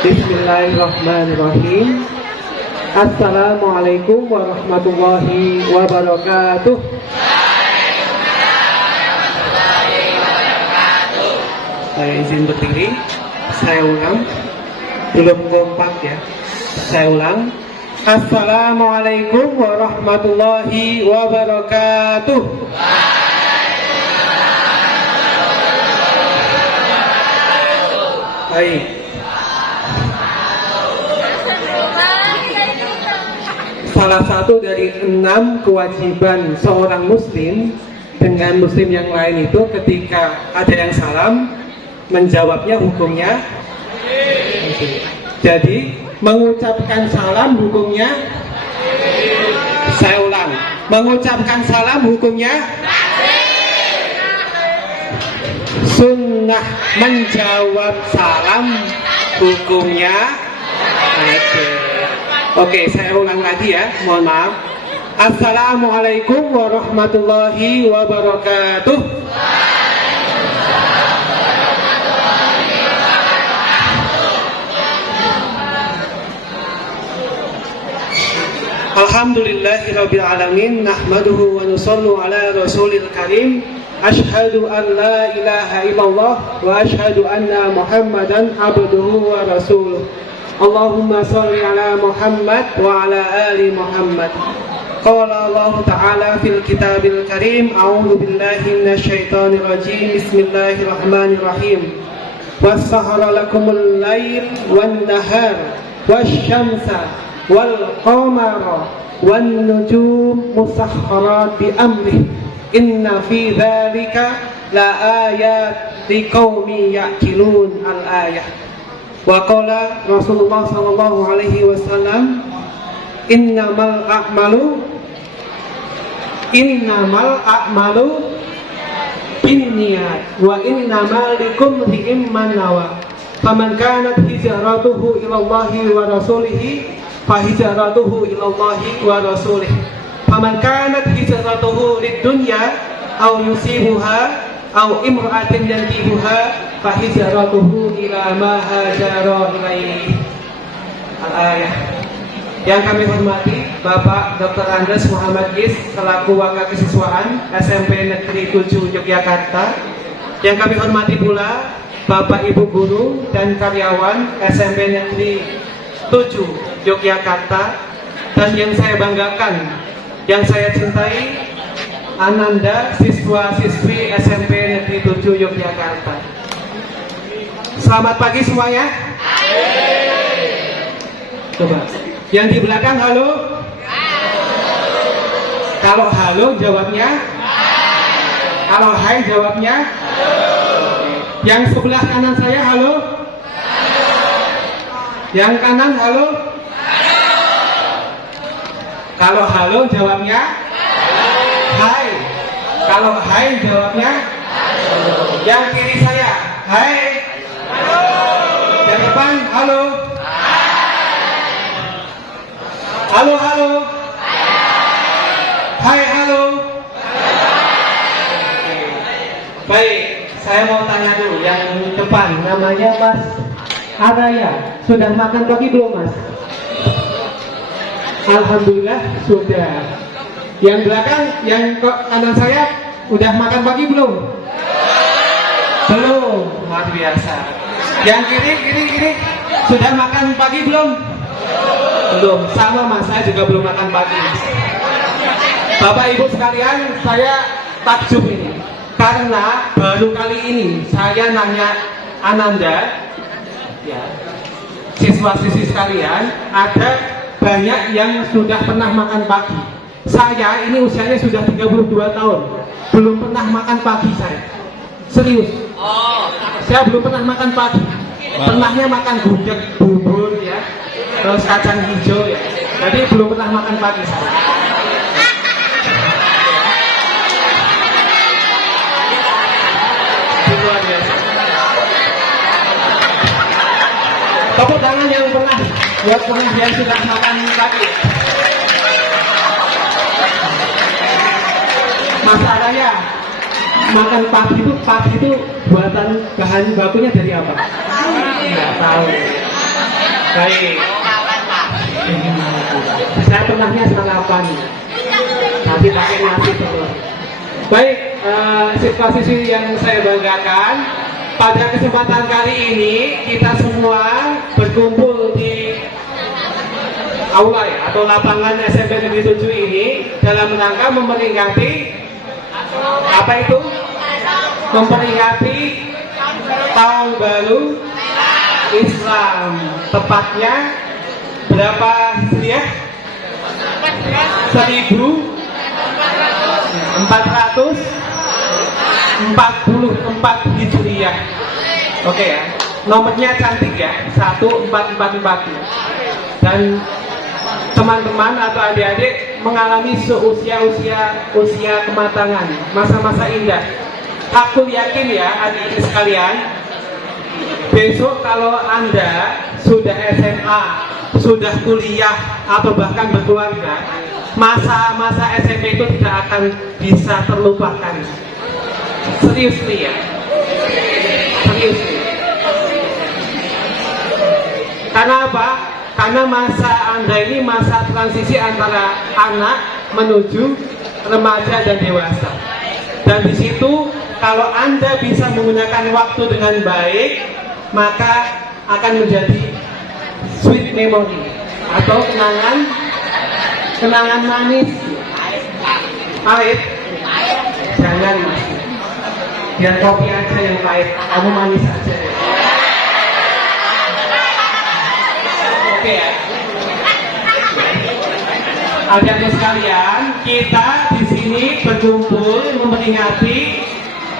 Bismillahirrahmanirrahim. Assalamualaikum warahmatullahi wabarakatuh. Saya izin berdiri. Saya ulang. Belum kompak ya. Saya ulang. Assalamualaikum warahmatullahi wabarakatuh. Baik. Salah satu dari 6 kewajiban seorang muslim dengan muslim yang lain itu ketika ada yang salam, menjawabnya hukumnya. Jadi mengucapkan salam hukumnya. Saya ulang, mengucapkan salam hukumnya sunnah, menjawab salam hukumnya Oke, saya ulang lagi ya, mohon maaf. Assalamualaikum warahmatullahi wabarakatuh. Alhamdulillahirabbil alamin, nahmaduhu wa nusallu ala rasulil karim. Asyhadu an la ilaha illallah wa asyhadu anna Muhammadan abduhu wa rasuluh. Allahumma shalli ala Muhammad wa ala ali Muhammad. Qala Allah Ta'ala fil kitabil karim, a'udzu billahi minasyaitonir rajim. Bismillahirrahmanirrahim. Was-sahara lakumul lail wan nahar wasyamsa wal qamara wan nujum musakharat bi amrih. Inna fi dzalika la ayat liqaumi ya'qilun. Al-ayah. Wa qala Rasulullah sallallahu alaihi wasallam, innamal a'malu binniyat wa innamal likulli imman nawa. Faman kanat hijratuhu ila Allahi wa rasulihi fa hijratuhu ila Allahi wa rasulihi. Faman kanat hijratuhu lid-dunya aw yusibuha aw imra'atin yankihuha fa hijratuhu ila ma hajara ilaihi. Al-ayah. Yang kami hormati Bapak Dr. Andes Muhammad Gis selaku Wakakisiswaan SMP Negeri 7 Yogyakarta. Yang kami hormati pula Bapak Ibu guru dan karyawan SMP Negeri 7 Yogyakarta. Dan yang saya banggakan, yang saya cintai, Ananda, siswa-siswi SMP Negeri 7 Yogyakarta. Selamat pagi semuanya. Coba, yang di belakang halo. Kalau halo jawabnya. Kalau hai jawabnya. Yang sebelah kanan saya halo. Yang kanan halo. Kalau halo jawabnya hai. Kalau hai jawabnya halo. Yang kiri saya hai. Yang depan halo. Halo halo. Hai halo. Baik, saya mau tanya dulu yang depan, namanya Mas Araya. Sudah makan pagi belum Mas? Alhamdulillah sudah. Yang belakang, yang kanan saya, udah makan pagi belum? Belum, luar biasa. Yang kiri, sudah makan pagi belum? Belum, sama Mas, saya juga belum makan pagi. Bapak Ibu sekalian, saya takjub ini karena baru kali ini saya nanya Ananda, ya, siswa-siswi sekalian, ada banyak yang sudah pernah makan pagi. Saya ini usianya sudah 32 tahun, belum pernah makan pagi saya. Serius. Saya belum pernah makan pagi. Pernahnya makan gudeg, bubur ya, terus kacang hijau ya. Jadi belum pernah makan pagi saya. Luar biasa. Tepuk tangan yang pernah, buat yang sudah makan pagi. Masalahnya makan pagi itu buatan bahan bakunya dari apa? Nggak tahu. Baik. Saya pernahnya sarapan. Nanti pakai nasi telur. Baik, situasi yang saya banggakan, pada kesempatan kali ini kita semua berkumpul di aula ya, atau lapangan SMP Negeri 7 ini dalam rangka memperingati apa itu? Memperingati tahun baru Islam. Tepatnya berapa Hijriah? 1444 Hijriah. Oke ya. Nomornya cantik ya, 1444. Dan teman-teman atau adik-adik mengalami usia kematangan, masa-masa indah. Aku yakin ya adik-adik sekalian, besok kalau Anda sudah SMA, sudah kuliah atau bahkan berkeluarga, masa-masa SMP itu tidak akan bisa terlupakan. Serius nih ya, serius nih. Karena apa? Karena masa Anda ini masa transisi antara anak menuju remaja dan dewasa. Dan di situ kalau Anda bisa menggunakan waktu dengan baik, maka akan menjadi sweet memory atau kenangan manis. Pahit? Jangan mas. Biar kopi aja yang pahit, kamu manis aja. Oke ya. Adik-adik sekalian, kita di sini berkumpul memperingati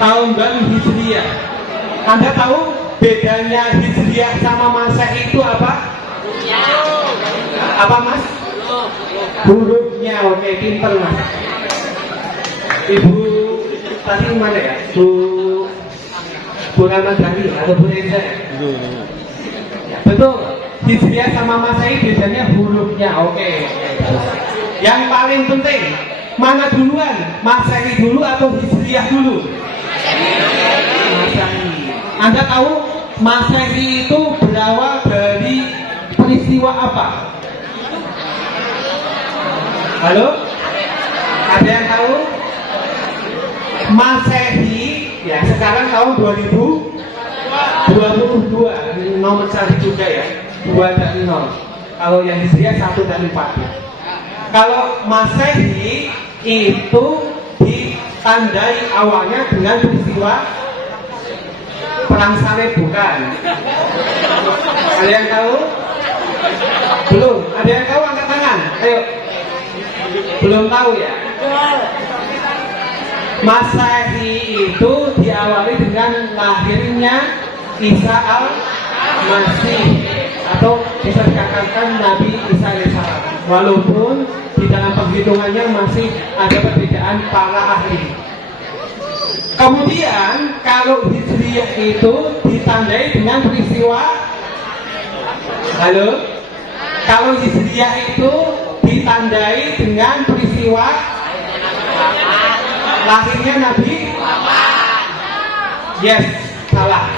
tahun baru Hijriah. Anda tahu bedanya Hijriah sama Masehi itu apa? Apa mas? Hurufnya. Oke, pinter mas. Ibu tadi mana ya? Bu Ramadhani atau Bu Reza? Ya, betul. Hijriah sama Masehi bedanya hurufnya. Oke. Yang paling penting, mana duluan? Masehi dulu atau Hijriah dulu? Masehi. Anda tahu Masehi itu berawal dari peristiwa apa? Halo? Ada yang tahu? Masehi ya sekarang tahun 2022, nomor cari juga ya, 2 dan 0. Kalau yang Hijriah 1 dan 4 ya. Kalau Masehi itu ditandai awalnya dengan peristiwa Perang Salib, bukan? Ada yang tahu? Belum? Ada yang tahu? Angkat tangan. Ayo. Belum tahu ya? Masehi itu diawali dengan lahirnya Isa al-Masih, atau bisa dikatakan Nabi Isa alaihissalam. Walaupun di dalam penghitungannya masih ada perbedaan para ahli. Kemudian kalau Hijriah itu ditandai dengan peristiwa, halo? Kalau Hijriah itu ditandai dengan peristiwa lahirnya Nabi? Yes, salah.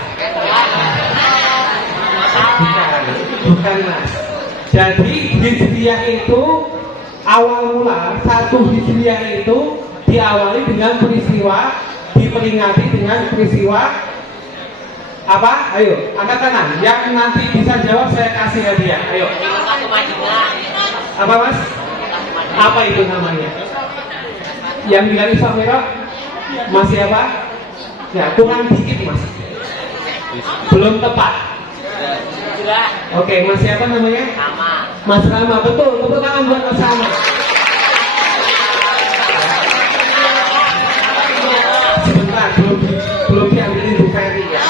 Bukan mas. Jadi Hijriah itu awal mula, 1 Hijriah itu diawali dengan peristiwa, diperingati dengan peristiwa apa? Ayo, angkat tangan. Yang nanti bisa jawab saya kasih hadiah. Ayo. Apa mas? Apa itu namanya? Yang bilang Islam merah masih apa? Ya, kurang dikit mas. Belum tepat. Oke, mas siapa namanya? Mas Rama, betul. Tepuk tangan buat Mas Rama. Sebentar, belum diambilin Bu Ferry ya.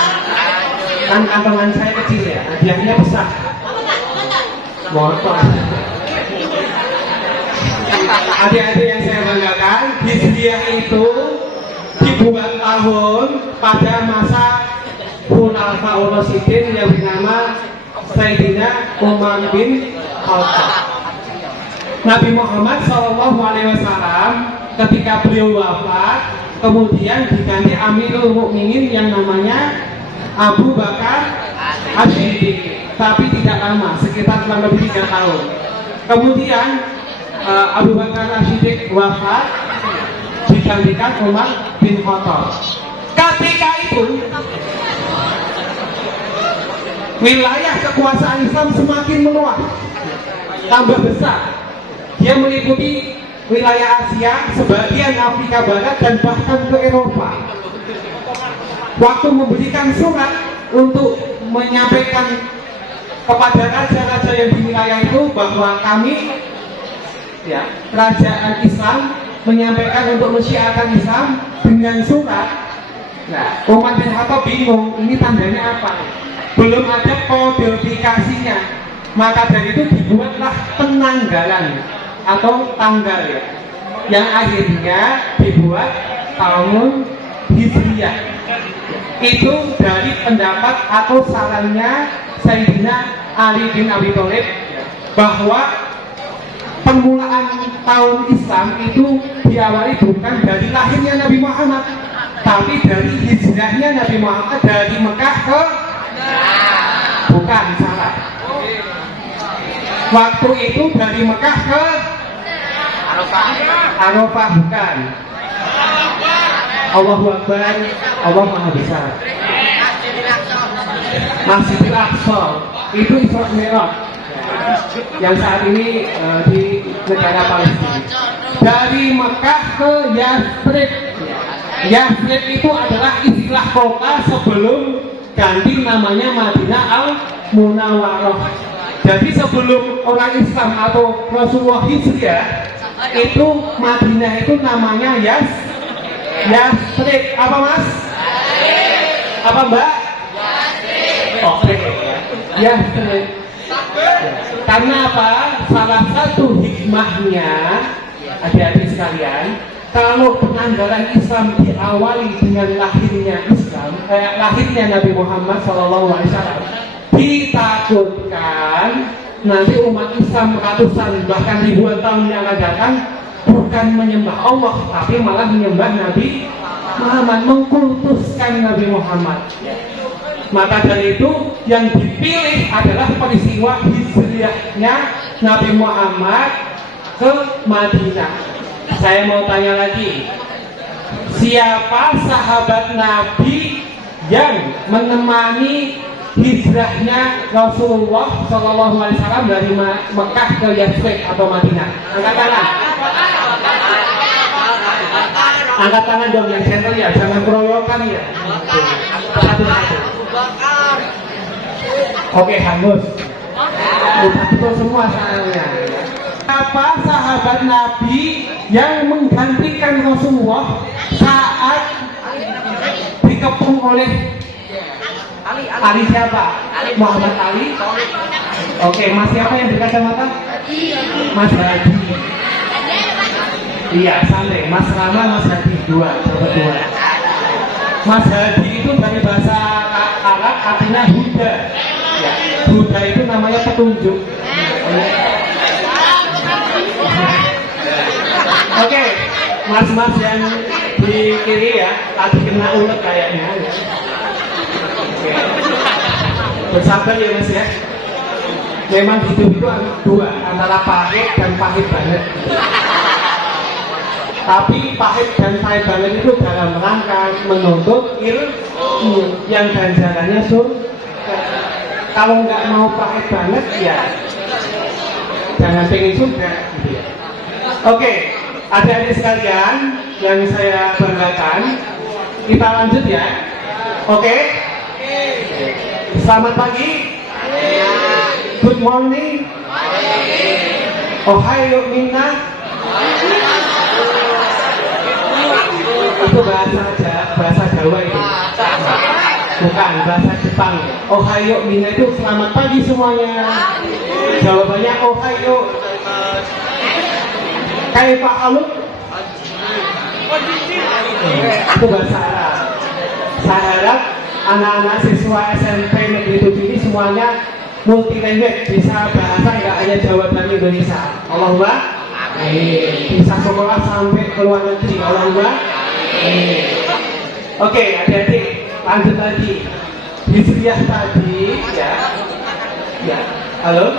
Kan kantongan saya kecil ya, hadiahnya besar. Motor. Adik-adik yang saya banggakan, Hijriah itu dibuat tahun pada masa Khulafaur Rasyidin yang bernama Sayyidina Umar bin Khattab. Nabi Muhammad SAW ketika beliau wafat, kemudian diganti Amirul Mukminin yang namanya Abu Bakar As-Siddiq. tapi tidak lama, sekitar kurang lebih 3 tahun. Kemudian Abu Bakar As-Siddiq wafat, digantikan Umar bin Khattab. Ketika itu wilayah kekuasaan Islam semakin meluas, tambah besar. Dia meliputi wilayah Asia, sebagian Afrika Barat, dan bahkan ke Eropa. Waktu memberikan surat untuk menyampaikan kepada raja-raja yang di wilayah itu bahwa kami, ya, kerajaan Islam menyampaikan untuk mensyiarkan Islam dengan surat. Nah, Umar bin Khattab bingung, ini tandanya apa? Belum ada kodifikasinya. Maka dari itu dibuatlah penanggalan atau tanggal, ya, yang akhirnya dibuat tahun Hijriah. Itu dari pendapat atau sarannya Sayyidina Ali bin Abi Thalib, bahwa permulaan tahun Islam itu diawali bukan dari lahirnya Nabi Muhammad, tapi dari hijrahnya Nabi Muhammad dari Mekah ke bukan, salah. Waktu itu dari Mekah ke Arafah, bukan. Allahu Akbar, Allah Maha Besar. Masjidil Aqsa itu Isra Mi'raj yang saat ini di negara Palestina. Dari Mekah ke Yathrib. Yathrib itu adalah istilah kota sebelum ganti namanya Madinah Al-Munawwarah. Jadi sebelum orang Islam atau Rasulullah Hijriah, itu Madinah itu namanya Yathrib. Apa Mas? Apa Mbak? Oke. Yathrib. Karena apa? Salah satu hikmahnya, adik-adik sekalian, kalau penanggalan Islam diawali dengan lahirnya Islam, lahirnya Nabi Muhammad SAW, ditakutkan nanti umat Islam ratusan bahkan ribuan tahun yang akan datang bukan menyembah Allah, tapi malah menyembah Nabi Muhammad, mengkultuskan Nabi Muhammad. Maka dari itu yang dipilih adalah peristiwa hijriahnya Nabi Muhammad ke Madinah. Saya mau tanya lagi, siapa sahabat Nabi yang menemani hijrahnya Rasulullah SAW dari Mekah ke Yathrib atau Madinah? Angkat tangan. Angkat tangan dong yang center ya, jangan keroyokan ya. Satu-satu. Oke, hangus. Udah betul semua soalnya. Apa sahabat Nabi yang menggantikan Rasulullah saat dikepung oleh Ali siapa? Muhammad Ali. Oke, Mas siapa yang berkacamata? Mas Hadi. Iya, santai. Mas Rama, Mas Hadi, dua. Mas Hadi itu dari bahasa Arab artinya Huda. Ya, Huda itu namanya petunjuk. Oke, mas-mas yang di kiri ya, tadi kena ulet kayaknya. Bersabar ya mas ya. Memang hidup itu dua, antara pahit dan pahit banget. Tapi pahit dan pahit banget itu dalam rangka menuntut ilmu yang ganjarannya surga. Kalau nggak mau pahit banget ya jangan pengen surga gitu ya. Oke, adik-adik sekalian yang saya banggakan, kita lanjut ya. Oke. Selamat pagi. Good morning. Ohayo minna. Itu bahasa Jawa itu. Bukan bahasa Jepang. Ohayo minna itu selamat pagi semuanya. Jawabannya ohayo. Kaifa haluk? Itu bahasa Arab. Saya harap anak-anak siswa SMP Negeri 7 ini semuanya multi language, bisa bahasa nggak hanya Jawa dan Indonesia. Allahumma amin. Bisa sekolah sampai ke luar negeri. Allahumma amin. Oke, adik-adik lanjut lagi. Hijriah tadi ya, Halo?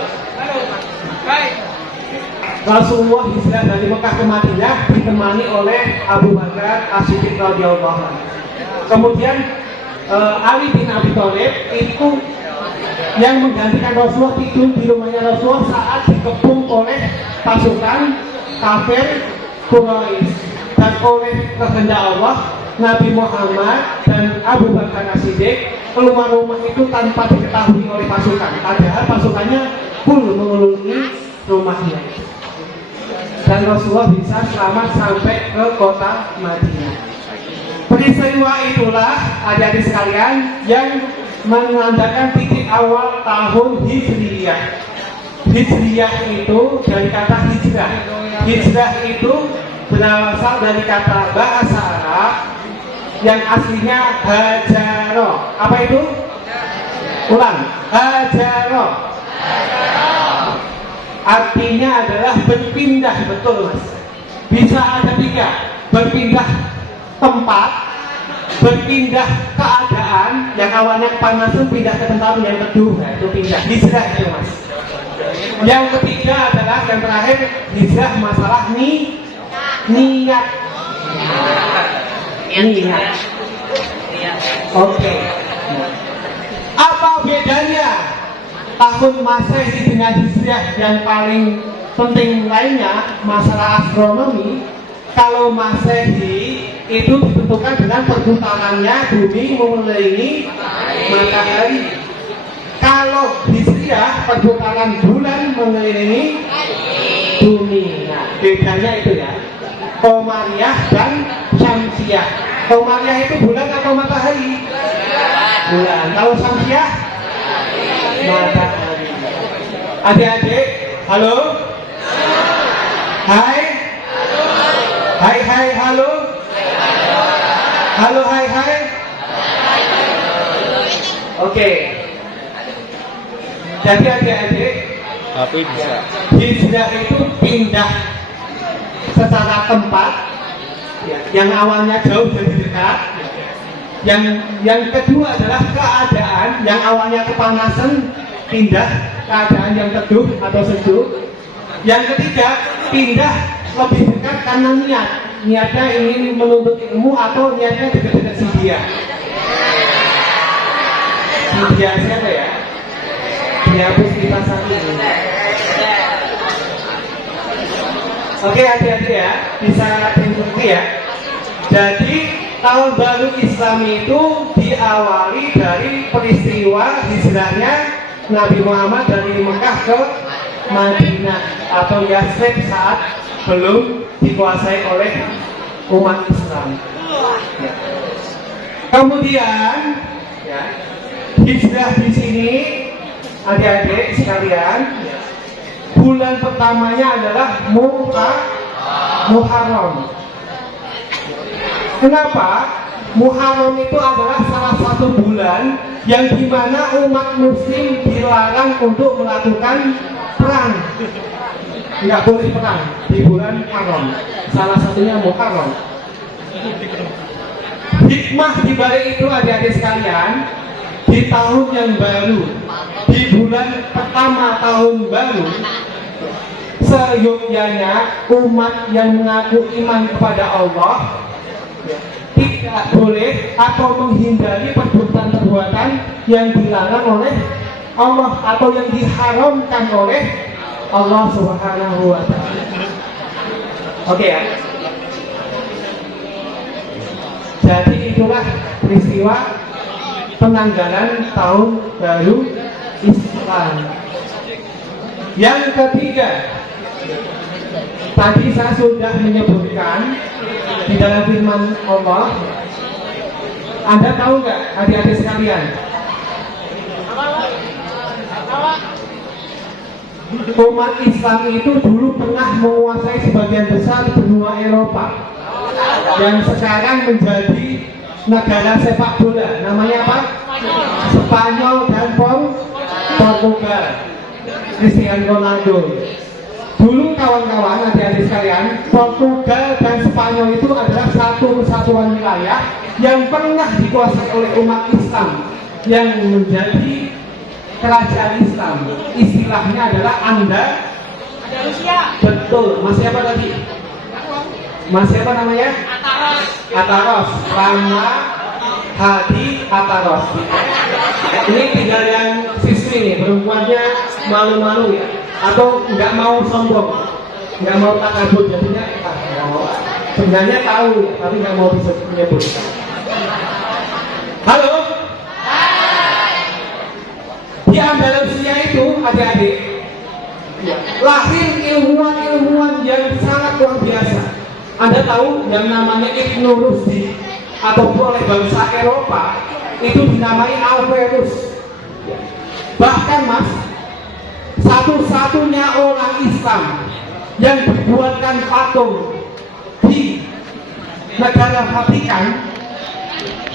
Rasulullah hijrah dari Mekah ke Madinah ditemani oleh Abu Bakar As-Siddiq radhiyallahu anhu. Kemudian Ali bin Abi Thalib itu yang menggantikan Rasulullah tidur di rumahnya Rasulullah saat dikepung oleh pasukan kafir Quraisy, dan oleh kehendak Allah Nabi Muhammad dan Abu Bakar As-Siddiq keluar rumah itu tanpa diketahui oleh pasukan, padahal pasukannya full mengelilingi rumahnya, dan Rasulullah bisa selamat sampai ke kota Madinah. Peristiwa itulah adik-adik sekalian yang menandakan titik awal tahun Hijriyah. Hijriyah itu dari kata hijrah. Hijrah itu berasal dari kata bahasa Arab yang aslinya hajaro. Apa itu? Ulang. Hajaro. Artinya adalah berpindah, betul mas. Bisa ada tiga, berpindah tempat, berpindah keadaan, yang awalnya kepanasan pindah ke tempat yang teduh, nah, itu pindah, hijrah itu mas. Yang ketiga adalah yang terakhir, hijrah masalah niat. Oke. Apa bedanya tahun Masehi dengan hijrah yang paling penting lainnya, masalah astronomi? Kalau Masehi itu ditentukan dengan perputarannya bumi mengelilingi matahari. Kalau hijriyah perputaran bulan mengelilingi bumi. Nah, bedanya itu ya. Qamariyah dan Syamsiyah. Qamariyah itu bulan atau matahari? Bulan. Kalau Syamsiyah? Matahari. Adik-adik, halo? Hai? Hai, halo? Halo, hai. Oke. Jadi adik-adik, tapi bisa. hijrah itu pindah secara tempat, ya, yang awalnya jauh jadi dekat. Yang kedua adalah keadaan, yang awalnya kepanasan pindah keadaan yang teduh atau sejuk. Yang ketiga, pindah lebih dekat karena niatnya ingin menuntut ilmu atau niatnya dekat-dekat si dia. Si dia siapa ya? Dia Puspitasari. Oke, hati-hati ya, bisa dimengerti ya. Jadi tahun baru Islam itu diawali dari peristiwa hijrahnya Nabi Muhammad dari Mekah ke Madinah atau Yathrib saat belum dikuasai oleh umat Islam. Ya. Kemudian ya, hijrah di sini adik-adik sekalian, bulan pertamanya adalah Muharram. Kenapa? Muharram itu adalah salah satu bulan yang dimana umat muslim dilarang untuk melakukan perang. Nggak boleh perang di bulan Haram. Salah satunya Muharram. Hikmah di balik itu adik-adik sekalian, di tahun yang baru, di bulan pertama tahun baru, seyogyanya umat yang mengaku iman kepada Allah tidak boleh atau menghindari perbuatan-perbuatan yang dilarang oleh Allah atau yang diharamkan oleh Allah Subhanahu wa ta'ala. Oke ya. Jadi itulah peristiwa penanggalan tahun baru Islam. Yang ketiga, tadi saya sudah menyebutkan di dalam firman Allah. Anda tahu nggak adik-adik sekalian? Umat Islam itu dulu pernah menguasai sebagian besar benua Eropa yang sekarang menjadi negara sepak bola. Namanya apa? Spanyol dan Portugal. Cristiano Ronaldo. Dulu kawan-kawan adik-adik sekalian, Portugal dan Spanyol itu adalah satu kesatuan wilayah yang pernah dikuasai oleh umat Islam yang menjadi kerajaan Islam. Istilahnya adalah Andalusia. betul. Mas siapa tadi? Mas siapa namanya? Ataros. Rama Hadi Ataros. Ini tinggal yang siswi nih, perempuannya malu-malu ya, atau nggak mau sombong, nggak mau takabur, jadinya sebenarnya tahu ya, tapi nggak mau bisa menyebut. Halo. Di Andalusia itu adik-adik lahir ilmuwan-ilmuwan yang sangat luar biasa. Anda tahu yang namanya Ibnu Rusdi atau oleh bangsa Eropa itu dinamai Averroes. Bahkan Mas, satu-satunya orang Islam yang dibuatkan patung di negara Vatikan.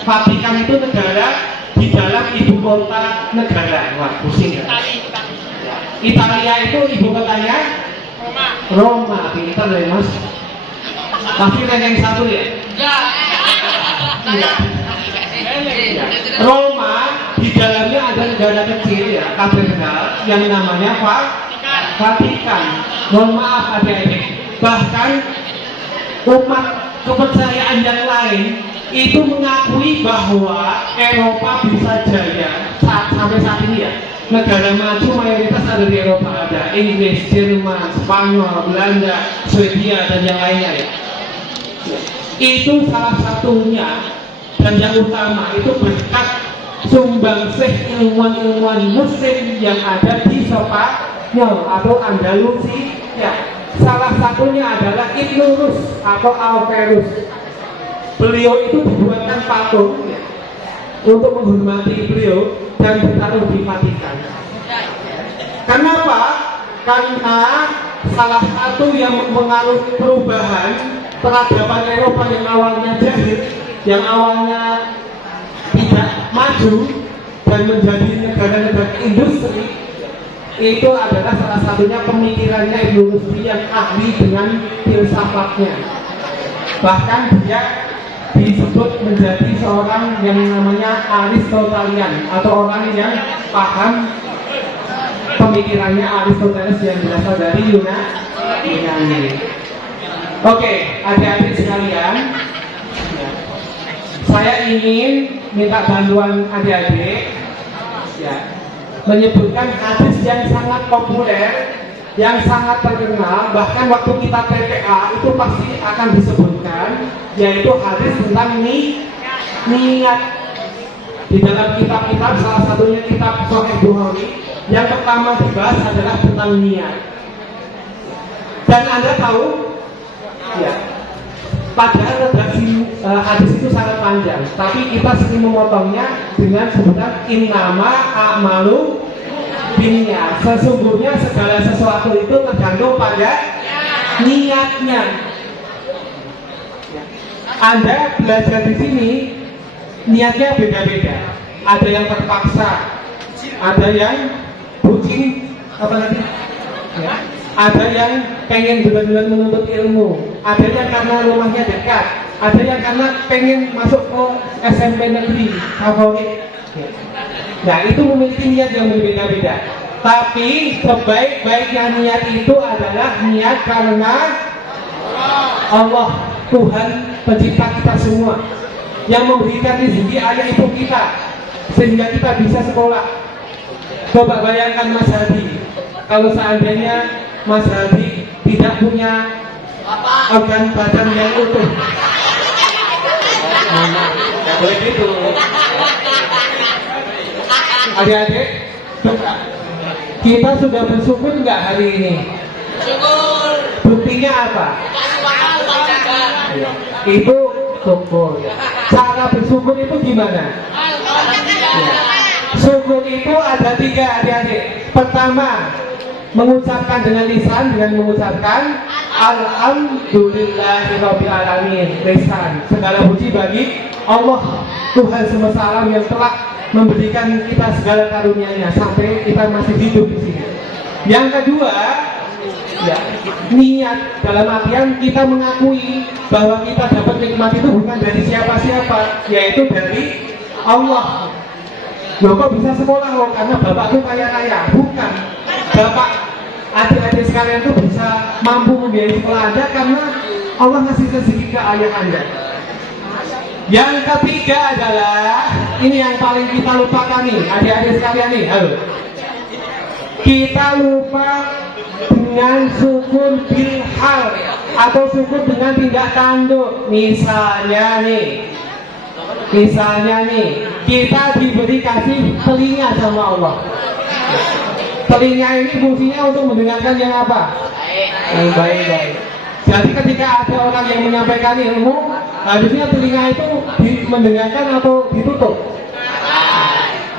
Vatikan itu negara di dalam ibu kota negara. Wah, pusing ya. Italia itu ibu kotanya Roma. Pintar ya Mas. Pasti yang satu ya. Ya. Roma di dalamnya ada negara kecil ya, katedral yang namanya Vatikan. Mohon maaf adik-adik, bahkan umat kepercayaan yang lain itu mengakui bahwa Eropa bisa jaya sampai saat ini ya. Negara maju mayoritas ada di Eropa, ada Inggris, Jerman, Spanyol, Belanda, Swedia dan yang lainnya ya. Itu salah satunya dan yang utama itu berkat sumbangsih ilmuwan-ilmuwan Muslim yang ada di Spanyol atau Andalusia. Ya, salah satunya adalah Ibnu Rus atau Averroes. Beliau itu dibuatkan patung ya, untuk menghormati beliau dan ditaruh di Vatikan. Kenapa? Karena salah satu yang mengalami perubahan peradaban Eropa yang awalnya jahil, yang awalnya tidak maju dan menjadi negara-negara industri, itu adalah salah satunya pemikirannya Ibnu Rusdi yang ahli dengan filsafatnya. Bahkan dia disebut menjadi seorang yang namanya Aristotelian atau orang yang paham pemikirannya Aristoteles yang berasal dari Yunani. Oke, adik-adik sekalian, saya ingin minta bantuan adik-adik ya, menyebutkan hadis yang sangat populer, yang sangat terkenal, bahkan waktu kita TPA itu pasti akan disebutkan, yaitu hadis tentang niat. Di dalam kitab-kitab, salah satunya kitab Sahih Bukhari, yang pertama dibahas adalah tentang niat. Dan Anda tahu ya, padahal redaksi hadis itu sangat panjang, tapi kita sering memotongnya dengan sebutan innama a'malu binniyat. Sesungguhnya segala sesuatu itu tergantung pada niatnya. Anda belajar di sini, niatnya beda-beda. Ada yang terpaksa, ada yang bucin, apa tadi? Ya. Ada yang pengen benar-benar menuntut ilmu, ada yang karena rumahnya dekat, ada yang karena pengen masuk ke SMP negeri favorit. Nah, itu memiliki niat yang berbeda-beda. Tapi sebaik-baiknya niat itu adalah niat karena Allah, Tuhan pencipta kita semua, yang memberikan rezeki ayah ibu kita sehingga kita bisa sekolah. Coba bayangkan Mas Hadi, kalau seandainya Mas Hadi tidak punya organ badan yang utuh. Tidak boleh gitu. Adik-adik, kita sudah bersyukur nggak hari ini? Syukur. Buktinya apa? Itu syukur. Cara bersyukur itu gimana? Ya. Syukur itu ada 3 adik-adik. Pertama, mengucapkan dengan lisan, dengan mengucapkan Alhamdulillahirabbil alamin. Lisan, segala puji bagi Allah, Tuhan semesta alam yang telah memberikan kita segala karunia-Nya sampai kita masih hidup di sini. Yang kedua, ya, niat dalam artian kita mengakui bahwa kita dapat nikmat itu bukan dari siapa-siapa, yaitu dari Allah. Loh kok bisa sekolah? Oh karena bapakku kaya-kaya. Bukan. Bapak adik-adik sekalian itu bisa mampu membiayai sekolah Anda karena Allah ngasih rezeki ke ayah Anda. Yang ketiga adalah ini yang paling kita lupakan nih, adik-adik sekalian nih. Halo. Kita lupa dengan sukun bil hal atau sukun dengan tindak tanduk. Misalnya nih, kita diberi kasih telinga sama Allah. Telinga ini fungsinya untuk mendengarkan yang apa? Yang baik-baik. Jadi ketika ada orang yang menyampaikan ilmu, harusnya telinga itu mendengarkan atau ditutup?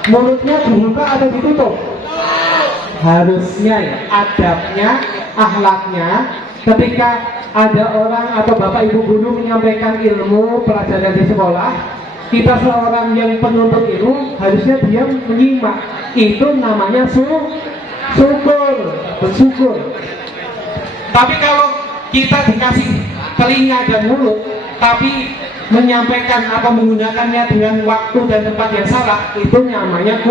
Mulutnya dibuka atau ditutup? Harusnya ya, adabnya, akhlaknya, ketika ada orang atau bapak ibu guru menyampaikan ilmu pelajaran di sekolah, kita seorang yang penuntut ilmu harusnya dia menyimak. Itu namanya syukur, bersyukur. Tapi kalau kita dikasih telinga dan mulut, tapi menyampaikan atau menggunakannya dengan waktu dan tempat yang salah, itu namanya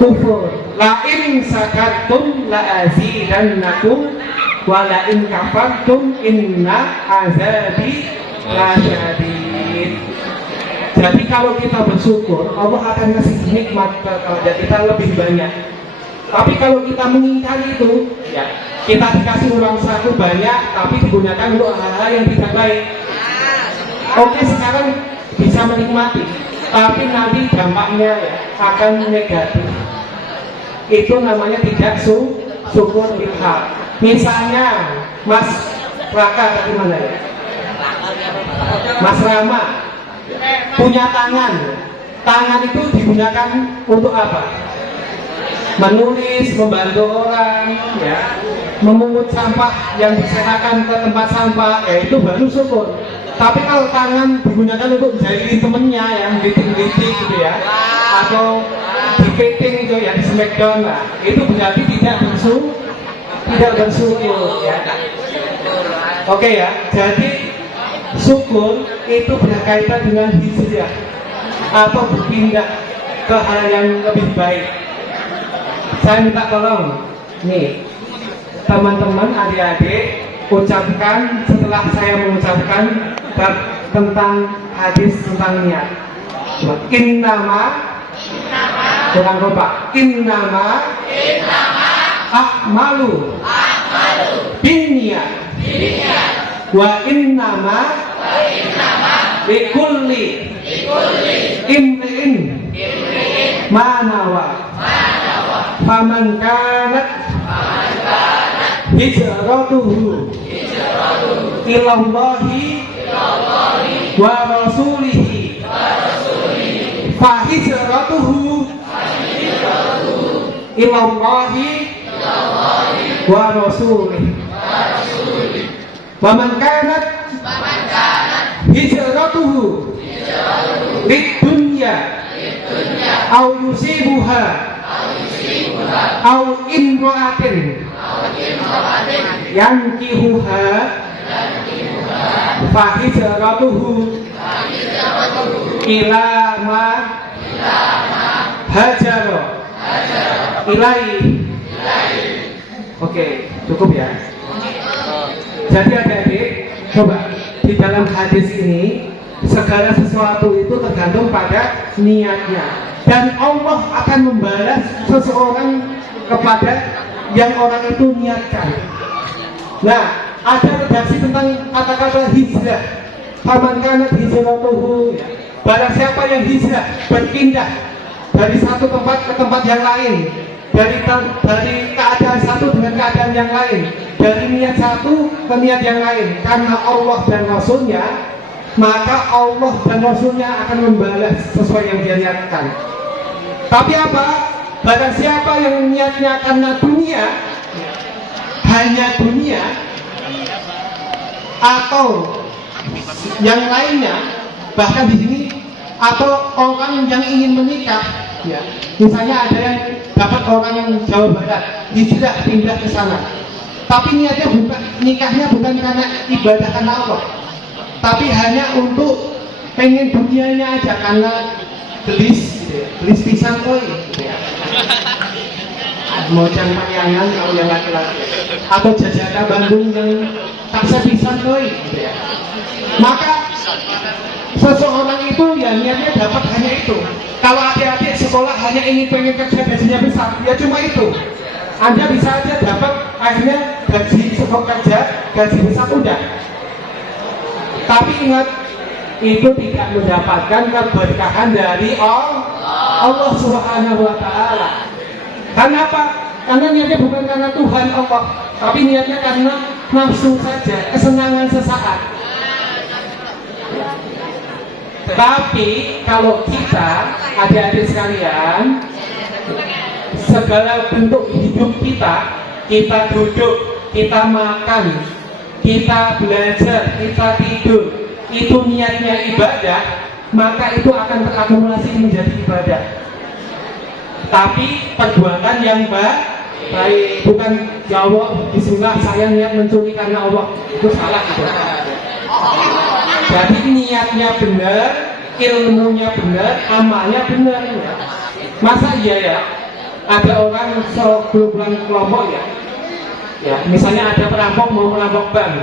kufur. La in sakartum la azidannakum wa la in kafartum inna azabi lasyadid. Jadi kalau kita bersyukur, Allah akan ngasih nikmat kepada kita lebih banyak. Tapi kalau kita mengingkari itu, ya kita dikasih uang saku banyak, tapi digunakan untuk hal-hal yang tidak baik. Oke, sekarang bisa menikmati, tapi nanti dampaknya ya akan negatif. Itu namanya tidak syukur bilhal. Misalnya Mas Raka dari mana ya? Mas Rama punya tangan itu digunakan untuk apa? Menulis, membantu orang, ya, memungut sampah yang diserahkan ke tempat sampah, ya itu baru syukur. Tapi kalau tangan digunakan untuk jahilin temennya yang ditik-ditik gitu ya, atau dipeting itu ya, di smackdown, nah, itu berarti tidak bersyukur ya. Oke ya, jadi syukur itu berkaitan dengan hijrah atau berpindah ke hal yang lebih baik. Saya minta tolong nih teman-teman, adik-adik, ucapkan setelah saya mengucapkan tentang hadis tentang niat. Innama kurang kompak. Innama a'malu binniyat wa innama likulli imri'in ma nawa. Faman kanat hijratuhu ilallahi wa rasulihi fa hijratuhu ilallahi wa rasulihi. Faman kanat hijratuhu lidunya au yusibuha au imra'atin yankihuha fa hijratuhu ila ma hajara ilaihi. Oke, cukup ya. Jadi adik-adik, coba di dalam hadis ini segala sesuatu itu tergantung pada niatnya, dan Allah akan membalas seseorang kepada yang orang itu niatkan. Nah, ada redaksi tentang kata-kata hijrah. Faman kanat hijratuhu, barang siapa yang hijrah, berpindah dari satu tempat ke tempat yang lain, dari keadaan satu dengan keadaan yang lain, dari niat satu ke niat yang lain, karena Allah dan Rasulnya, maka Allah dan Rasulnya akan membalas sesuai yang dia niatkan. Tapi apa? Barang siapa yang niatnya karena dunia, hanya dunia, atau yang lainnya, bahkan di sini, atau orang yang ingin menikah, ya, misalnya ada yang dapat orang yang Jawa Barat, hijrah pindah ke sana, tapi niatnya bukan, nikahnya bukan karena ibadah karena Allah, tapi hanya untuk pengen dunianya aja, karena gelis gitu ya, gelis pisang koi gitu ya. Mojang Payangan kalau yang laki-laki, atau Jajaka Bandung yang taksa pisang koi gitu ya. Maka seseorang itu ya niatnya dapat hanya itu. Kalau adik-adik sekolah hanya ingin pengen kerja gajinya besar, ya cuma itu. Anda bisa aja dapat akhirnya gaji sekolah kerja gaji besar udah. Tapi ingat, itu tidak mendapatkan keberkahan dari Allah Subhanahu wa Ta'ala. Karena apa? Karena niatnya bukan karena Tuhan Allah, tapi niatnya karena nafsu saja, kesenangan sesaat. Tapi kalau kita, adik-adik sekalian, segala bentuk hidup kita, kita duduk, kita makan, kita belajar, kita tidur, itu niatnya ibadah, maka itu akan terakumulasi menjadi ibadah. Tapi perbuatan yang baik, bukan ya Allah, bismillah saya niat mencuri karena Allah, itu salah gitu. Jadi niatnya benar, ilmunya benar, amalnya benar ya. Masa iya ya, ada orang sebelum kelompok ya, misalnya ada perampok mau merampok bank.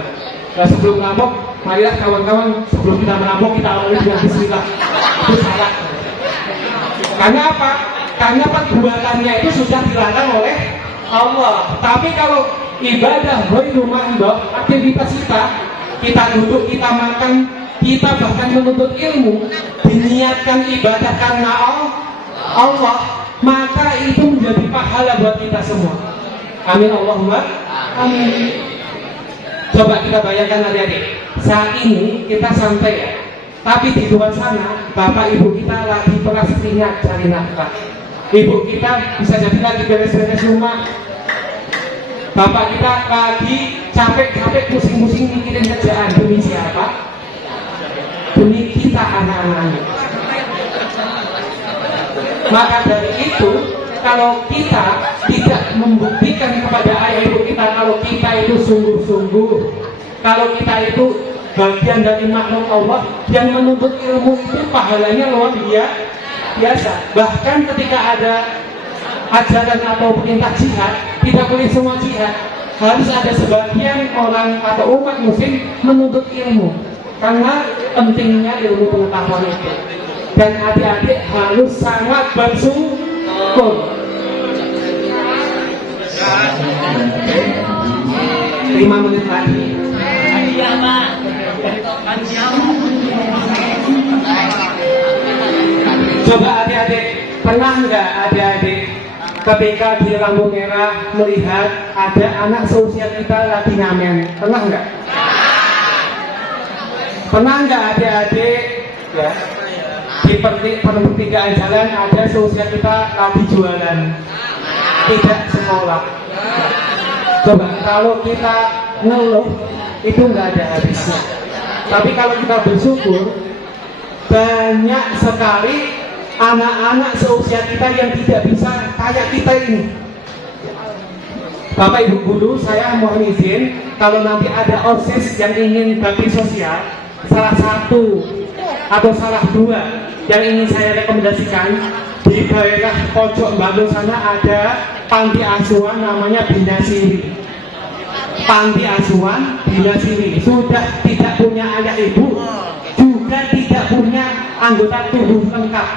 Nah, sebelum merampok, marilah kawan-kawan sebelum kita merampok kita awali dengan bismillah. Itu salah. Karena apa? Karena perbuatannya itu sudah dilarang oleh Allah. Tapi kalau ibadah, aktivitas kita duduk, kita makan, kita bahkan menuntut ilmu, diniatkan ibadah karena Allah, maka itu menjadi pahala buat kita semua. Amin Allahumma amin. Coba kita bayangkan adik-adik, saat ini kita santai ya, tapi di luar sana bapak ibu kita lagi peras keringat cari nafkah. Ibu kita bisa jadi lagi beres-beres rumah, bapak kita lagi capek-capek pusing-pusing mikirin kerjaan. Demi siapa? Demi kita anak-anaknya. Maka dari itu, kalau kita tidak membuktikan kepada ayah ibu kita kalau kita itu sungguh-sungguh, kalau kita itu bagian dari makhluk Allah yang menuntut ilmu, itu pahalanya luar biasa. Bahkan ketika ada ajaran atau perintah jihad, tidak boleh semua jihad, harus ada sebagian orang atau umat muslim menuntut ilmu, karena pentingnya ilmu pengetahuan itu. Dan adik-adik harus sangat bersyukur. 5 menit lagi. Coba adik-adik, pernah nggak adik-adik ketika di lampu merah melihat ada anak seusia kita lagi ngamen? Pernah nggak? Pernah nggak adik-adik ya, di pertigaan jalan ada seusia kita lagi jualan, tidak sekolah? Coba kalau kita ngeluh itu nggak ada habisnya. Tapi kalau kita bersyukur, banyak sekali anak-anak seusia kita yang tidak bisa kayak kita ini. Bapak Ibu guru, saya mohon izin, kalau nanti ada OSIS yang ingin bakti sosial, salah satu atau salah dua yang ingin saya rekomendasikan, di daerah pojok Bandung sana ada panti asuhan namanya Bina Siri. Panti asuhan Bina Siri sudah tidak punya ayah ibu, juga tidak punya anggota tubuh lengkap.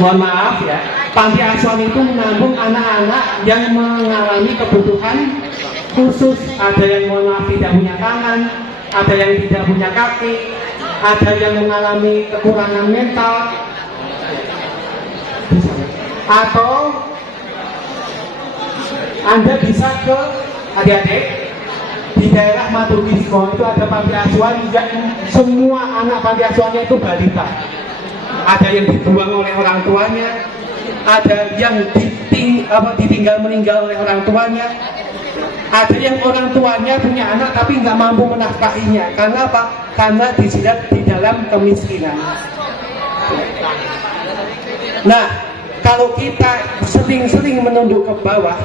Mohon maaf ya, panti asuhan itu menampung anak-anak yang mengalami kebutuhan khusus. Ada yang mohon maaf tidak punya tangan, ada yang tidak punya kaki, ada yang mengalami kekurangan mental, atau Anda bisa ke adik-adik di daerah Maturismo, itu ada panti asuhan yang semua anak panti asuhannya itu balita. Ada yang dibuang oleh orang tuanya, ada yang ditinggal meninggal oleh orang tuanya, ada yang orang tuanya punya anak tapi nggak mampu menafkahinya. Karena apa? Karena dijilat di dalam kemiskinan. Nah, kalau kita sering-sering menunduk ke bawah,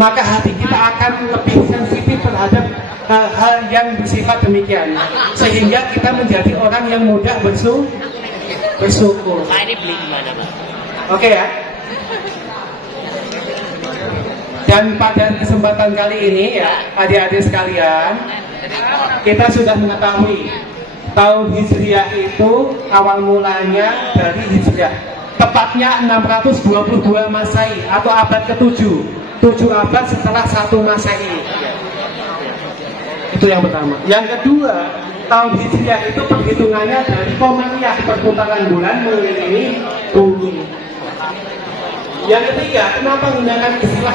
maka hati kita akan lebih sensitif terhadap hal-hal yang bersifat demikian, sehingga kita menjadi orang yang mudah bersyukur. bersyukur. Nah ini beli di mana, Pak? Oke ya. Dan pada kesempatan kali ini ya, adik-adik sekalian, kita sudah mengetahui tahun Hijriah itu awal mulanya dari Hijriah. Tepatnya 622 Masehi atau abad ke-7. 7 abad setelah 1 Masehi. Itu yang pertama. Yang kedua, tahun Hijriah itu perhitungannya dari Qamariyah, perputaran bulan mengelilingi bumi. Yang ketiga, kenapa menggunakan istilah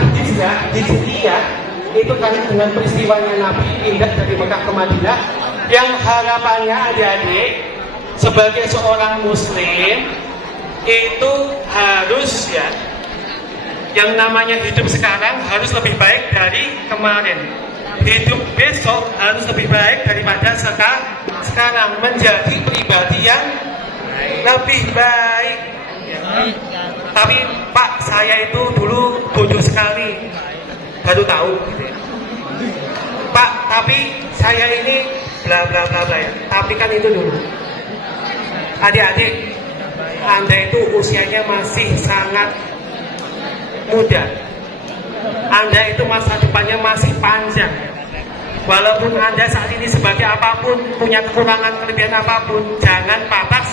Hijriah? Itu karena dengan peristiwanya Nabi pindah dari Mekah ke Madinah, yang harapannya adik-adik sebagai seorang Muslim itu harus ya, yang namanya hidup sekarang harus lebih baik dari kemarin. Hidup besok harus lebih baik daripada sekarang, menjadi pribadi yang lebih baik. Tapi Pak, saya itu dulu bodoh sekali, baru tahu. Pak, tapi saya ini bla bla bla bla ya. Tapi kan itu dulu. Adik-adik, Anda itu usianya masih sangat muda. Anda itu masa depannya masih panjang. Walaupun Anda saat ini sebagai apapun, punya kekurangan kelebihan apapun, jangan patah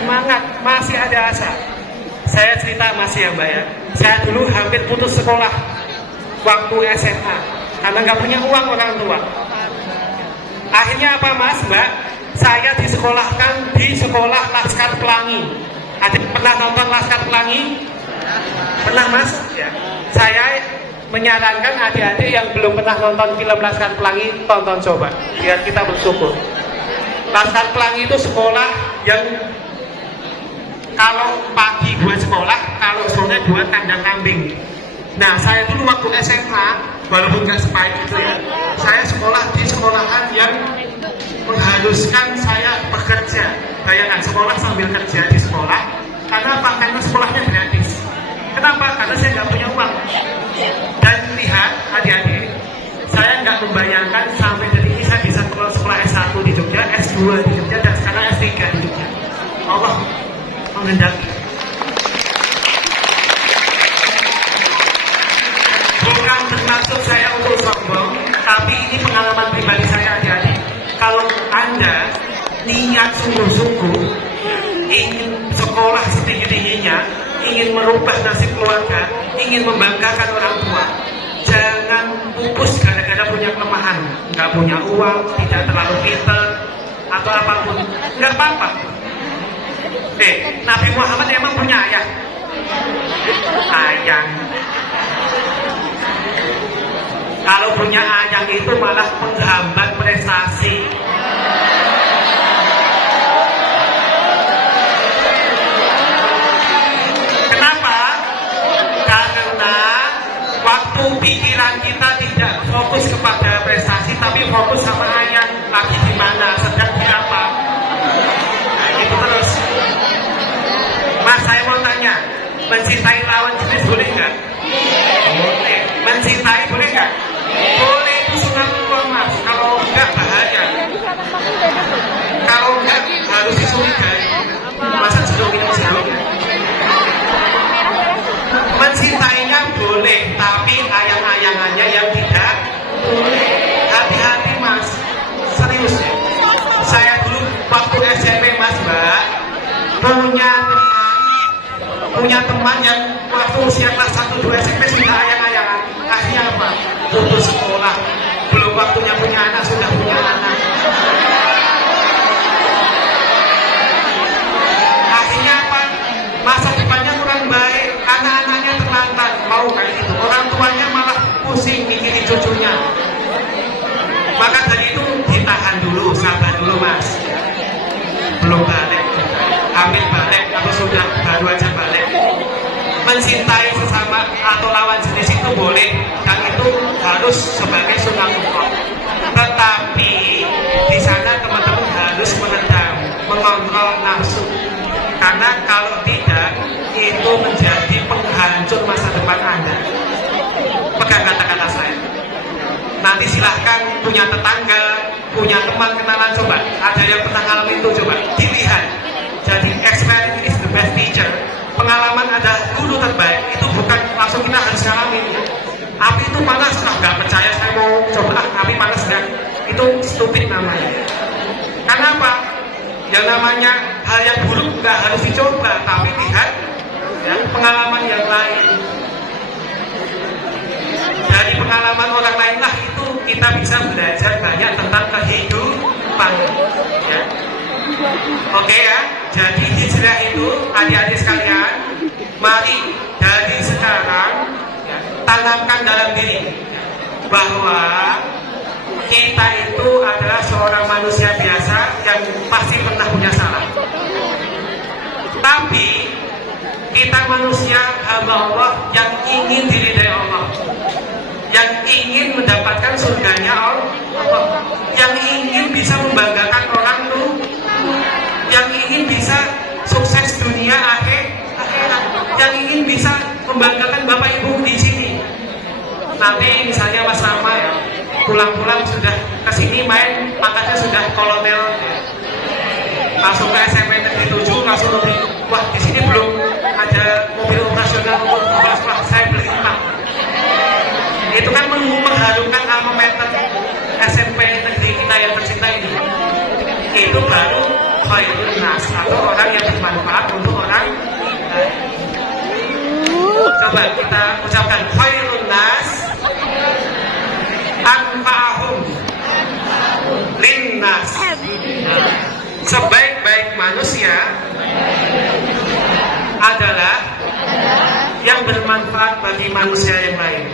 semangat, masih ada asa. Saya cerita masih ya Mbak ya, saya dulu hampir putus sekolah waktu SMA karena nggak punya uang orang tua. Akhirnya apa Mas Mbak? Saya disekolahkan di sekolah Laskar Pelangi. Ada pernah nonton Laskar Pelangi? Pernah Mas? Ya. Saya menyarankan adik-adik yang belum pernah nonton film Laskar Pelangi, tonton coba, biar kita bersyukur. Laskar Pelangi itu sekolah yang kalau pagi buat sekolah, kalau sore buat kandang kambing. Nah, saya dulu waktu SMA, walaupun nggak sepahit itu ya, saya sekolah di sekolahan yang mengharuskan saya bekerja. Bayangkan, sekolah sambil kerja di sekolah. Karena apa? Karena sekolahnya gratis. Kenapa? Karena saya nggak punya uang. Dan lihat adik-adik, saya nggak membayangkan sampai detik ini saya bisa sekolah S1 di Jogja, S2 di Jogja, dan sekarang S3 di Jogja. Allah menghendaki. Bukan bermaksud saya untuk sombong, tapi ini pengalaman pribadi saya adik-adik. Kalau Anda niat sungguh-sungguh ingin sekolah setinggi-tingginya, ingin merubah nasib keluarga, ingin membanggakan orang tua, jangan pupus gara-gara punya kelemahan, nggak punya uang, tidak terlalu pintar atau apapun, nggak apa-apa. Nabi Muhammad emang punya ayah? Ayang. Kalau punya ayang itu malah menghambat prestasi. Kenapa? Karena waktu pikiran kita tidak fokus kepada prestasi, tapi fokus sama ayang, lagi di mana, sedang di apa. Nah, itu terus. Mas, saya mau tanya, mencintai lawan jenis boleh nggak? Boleh. Mencintai boleh nggak? Boleh, itu sunatullah Mas. Kalau enggak bahaya. Kalau enggak harus disurigai. Masa jeruk ini jeruk ya? Mencintainya boleh, tapi ayang-ayangannya yang tidak boleh. Hati-hati Mas, serius ya. Saya dulu waktu SMP Mas Mbak punya teman yang waktu usia kelas 1-2 SMP sudah ayang-ayangan. Akhirnya apa? Putus sekolah. Belum waktunya punya anak, sudah punya anak. Akhirnya apa? Masa depannya kurang baik. Anak-anaknya terlantar. Mau kayak gitu. Orang tuanya malah pusing mikirin cucunya. Maka dari itu ditahan dulu, sabar dulu Mas. Belum balik, hamil balik, atau sudah baru aja balik. Mencintai sesama atau lawan jenis itu boleh, dan itu harus sebagai sunatullah. Tetapi di sana teman-teman harus menendam, mengontrol nafsu. Karena kalau tidak, itu menjadi penghancur masa depan Anda. Pegang kata-kata saya. Nanti silahkan punya tetangga, punya teman kenalan, coba ada yang pernah ngalamin itu, coba dilihat. Jadi namanya. Karena apa? Yang namanya hal yang buruk nggak harus dicoba, tapi lihat ya, pengalaman yang lain. Dari pengalaman orang lain lah itu kita bisa belajar banyak tentang kehidupan. Ya. Oke ya, jadi hijrah itu adik-adik sekalian, mari dari sekarang ya, tanamkan dalam diri bahwa kita itu adalah seorang manusia biasa yang pasti pernah punya salah. Tapi kita manusia hamba Allah yang ingin diridai Allah, yang ingin mendapatkan surganya Allah, yang ingin bisa membanggakan orang tuh, yang ingin bisa sukses dunia akhirat, yang ingin bisa membanggakan bapak ibu di sini. Nanti misalnya Mas Rama ya, pulang-pulang sudah kesini main, pangkatnya sudah kolonel, ya. Langsung ke SMP Negeri 7, langsung lebih, wah di sini belum ada mobil operasional untuk sekolah, saya beli 5. Itu kan mengharumkan alma mater SMP negeri kita yang tercinta ini. Itu baru khairun nas, atau orang yang bermanfaat untuk orang lain. Coba kita ucapkan khairun nas anfa'ahum linnas. Sebaik-baik manusia adalah yang bermanfaat bagi manusia yang lain.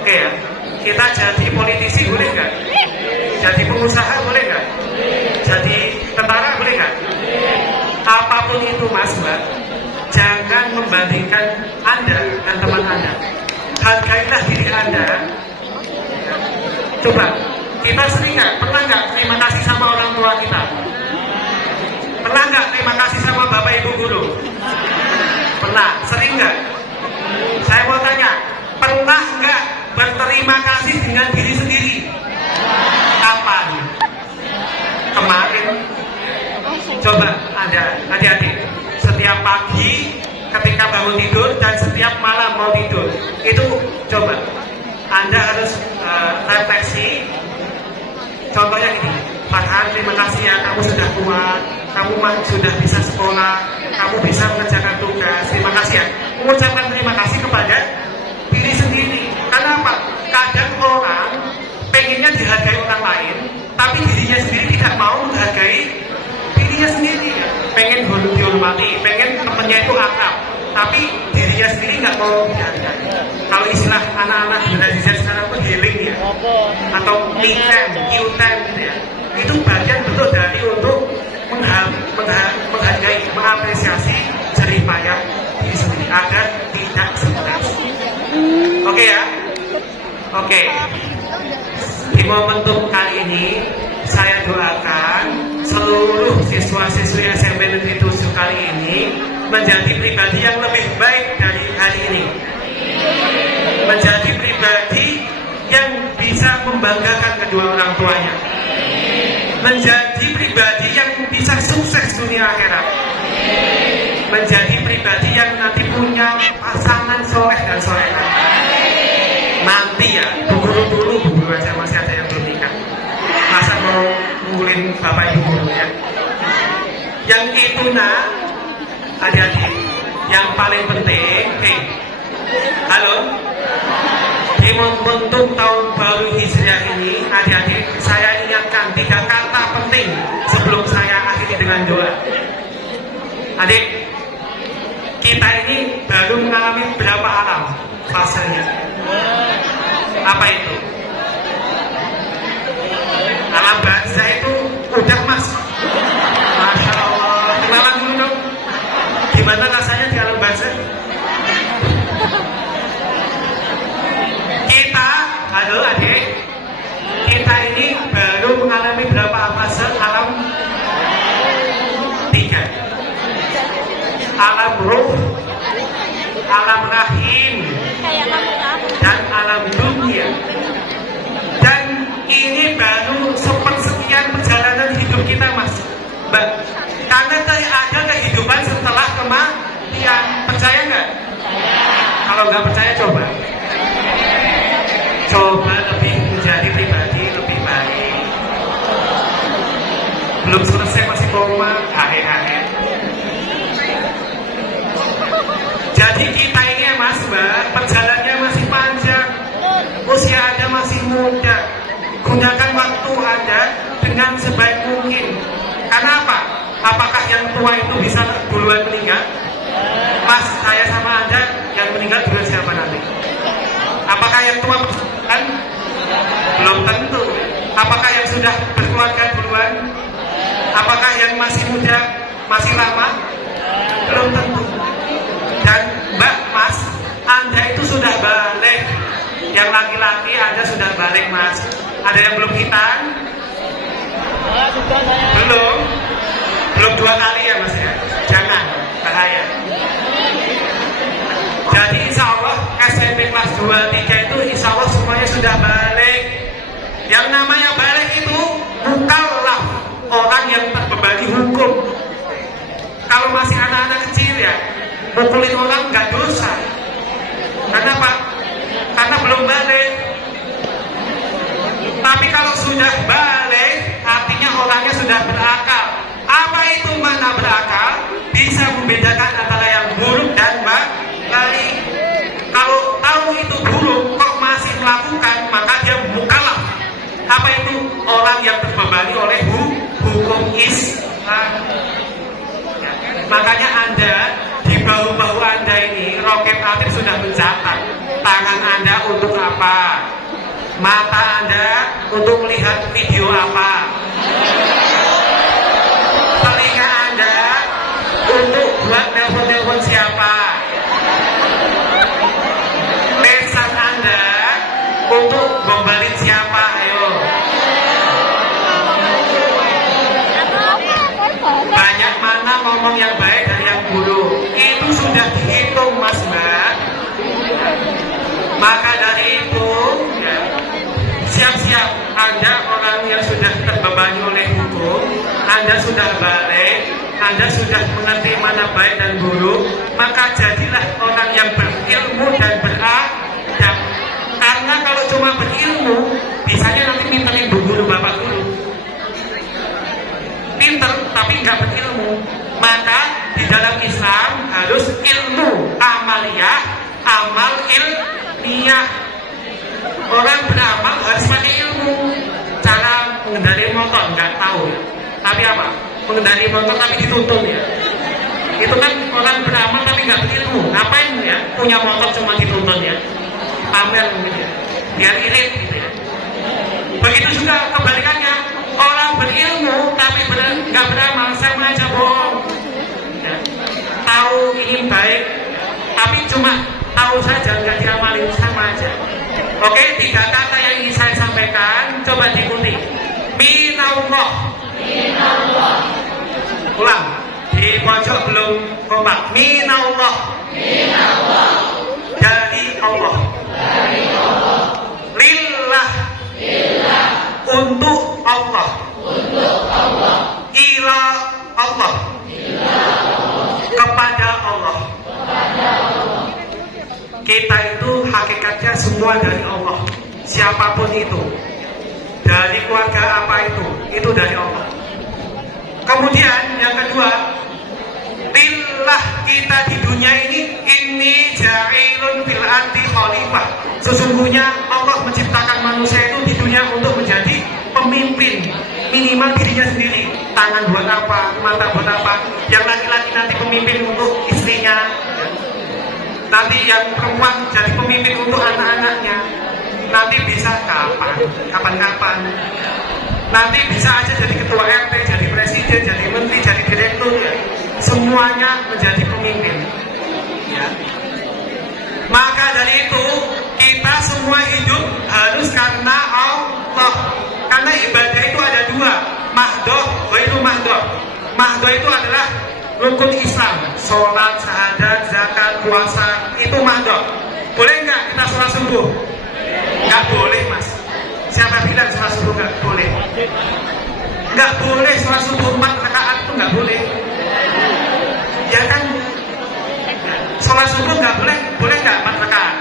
Oke ya, kita jadi politisi boleh nggak? Jadi pengusaha boleh nggak? Jadi tentara boleh nggak? Apapun itu Mas Mbak, jangan membandingkan Anda dan teman Anda. Hargailah diri Anda. Coba, kita sering nggak? Pernah nggak terima kasih sama orang tua kita? Pernah nggak terima kasih sama bapak ibu guru? Pernah, sering nggak? Saya mau tanya, pernah nggak berterima kasih dengan diri sendiri? Kapan? Kemarin? Coba Anda, adik-adik, setiap pagi ketika bangun tidur dan setiap malam mau tidur, itu coba Anda harus refleksi. Contohnya gini, Farhan, terima kasih ya, kamu sudah kuat, kamu sudah bisa sekolah, kamu bisa mengerjakan tugas, terima kasih ya. Mengucapkan terima kasih kepada diri sendiri. Karena apa? Kadang orang pengennya dihargai orang lain, tapi dirinya sendiri tidak mau menghargai dirinya sendiri ya. Pengen dihormati, pengen temennya itu akrab, tapi dirinya sendiri nggak mau dihargai. Kalau istilah anak-anak generasi Z sekarang itu healing ya, atau me time, you time gitu ya. Itu bagian betul dari untuk menghargai, mengapresiasi jerih payah diri sendiri agar tidak stres. Oke ya? Oke. Di momentum kali ini saya doakan seluruh siswa-siswi SMP Negeri 7 kali ini menjadi pribadi yang lebih baik dari hari ini. Menjadi pribadi yang bisa membanggakan kedua orang tuanya. Menjadi pribadi yang bisa sukses dunia akhirat. Menjadi pribadi yang nanti punya pasangan soleh dan soleha. Nanti ya, bu guru aja masih ada yang belum nikah. Masa mau ngulin bapak ibu guru ya. Yang itu adik-adik, yang paling penting, halo, di momentum tahun baru Hijriah ini, adik-adik, saya ingatkan 3 kata penting sebelum saya akhiri dengan doa. Adik, kita ini baru mengalami berapa alam fasenya? Apa itu? Alam barzah itu udah Mas. Masya Allah. Kenalan dulu dong. Gimana rasanya di alam barzah? Kita, halo adik, kita ini baru mengalami berapa fase alam? 3. Alam ruh, alam rahim, dan alam dunia. Dan ini baru sepersekian perjalanan hidup kita Mas Mbak. Karena ada kehidupan setelah kematian. Percaya nggak? Kalau nggak percaya coba lebih menjadi pribadi istiqomah, hahe. Jadi kita ini ya Mas Mbak, perjalanannya masih panjang, usia Anda masih muda. Gunakan waktu Anda dengan sebaik mungkin. Karena apa? Apakah yang tua itu bisa duluan meninggal? Mas, saya sama Anda yang meninggal duluan siapa nanti? Apakah yang tua kan? Belum tentu. Apakah yang sudah berkeluarga duluan? Apakah yang masih muda masih lama? Belum tentu. Dan Mbak, Mas, Anda itu sudah balik. Yang laki-laki Anda sudah balik, Mas. Ada yang belum hitam? Belum 2 kali ya Mas ya. Jangan, bahaya. Jadi insya Allah SMP kelas 2-3 itu insya Allah semuanya sudah balik. Yang namanya balik itu mukallaf, orang yang terbebani hukum. Kalau masih anak-anak kecil ya, mukulin orang nggak dosa. Kenapa? Karena belum balik. Tapi kalau sudah balik, artinya orangnya sudah berakal. Apa itu makna berakal? Bisa membedakan antara yang buruk dan baik. Kalau tahu itu buruk, kok masih melakukan, maka dia mukallaf. Apa itu? Orang yang terbebani oleh hukum Islam. Ya. Makanya Anda, di bahu-bahu Anda ini, Roket Atib sudah mencatat. Tangan Anda untuk apa? Mata Anda untuk melihat video apa? Telinga Anda untuk buat nelpon-nelpon siapa? Lisan Anda untuk gombalin siapa? Ayo. Banyak mana ngomong yang baik dan yang buruk? Itu sudah dihitung Mas Mbak. Maka dari itu ya, siap-siap. Anda orang yang sudah terbebani oleh hukum, Anda sudah balik, Anda sudah mengerti mana baik dan buruk, maka jadilah orang yang berilmu dan beradab. Karena kalau cuma berilmu, bisanya nanti minterin guru bapak dulu. Pinter tapi nggak berilmu. Maka di dalam Islam harus ilmu amaliyah, amal ilmiah. Orang beramal harus pakai ilmu. Cara mengendarai motor nggak tahu ya. Tapi apa? Mengendarai motor tapi dituntun ya. Itu kan orang beramal tapi nggak berilmu. Ngapain ya? Punya motor cuma dituntun ya. Pamer mungkin ya. Biar irit gitu ya. Begitu juga kebalikannya. Orang berilmu tapi nggak beramal sama aja bohong. Ya. Tahu ingin baik tapi cuma tahu saja nggak diamalin, sama aja. Oke, 3 kata yang ingin saya sampaikan, coba diikuti. Minallah. Ulang. Di pojok belum kompak. Minallah. Dari Allah. Lillah. Untuk Allah. Ila Allah. Kepada Allah. Kita itu hakikatnya semua dari Allah. Siapapun itu, dari keluarga apa itu dari Allah. Kemudian yang kedua, lillah, kita di dunia ini ja'ilun fil ardi khalifah. Sesungguhnya Allah menciptakan manusia itu di dunia untuk menjadi pemimpin. Minimal dirinya sendiri. Tangan buat apa, mata buat apa. Yang laki-laki nanti pemimpin untuk istrinya. Nanti yang perempuan jadi pemimpin untuk anak-anaknya. Nanti bisa kapan-kapan. Nanti bisa aja jadi ketua RT, jadi presiden, jadi menteri, jadi direktur ya. Semuanya menjadi pemimpin ya. Maka dari itu kita semua hidup harus karena Allah. Karena ibadah itu ada 2, mahdoh, ghairu mahdoh. Mahdoh itu adalah rukun Islam, sholat, syahadat, zakat, puasa, itu mahdoh. Boleh nggak kita sholat subuh? Nggak boleh Mas. Siapa bilang sholat subuh nggak boleh? Nggak boleh sholat subuh 4 rakaat itu nggak boleh. Ya kan? Sholat subuh nggak boleh, boleh nggak 4 rakaat?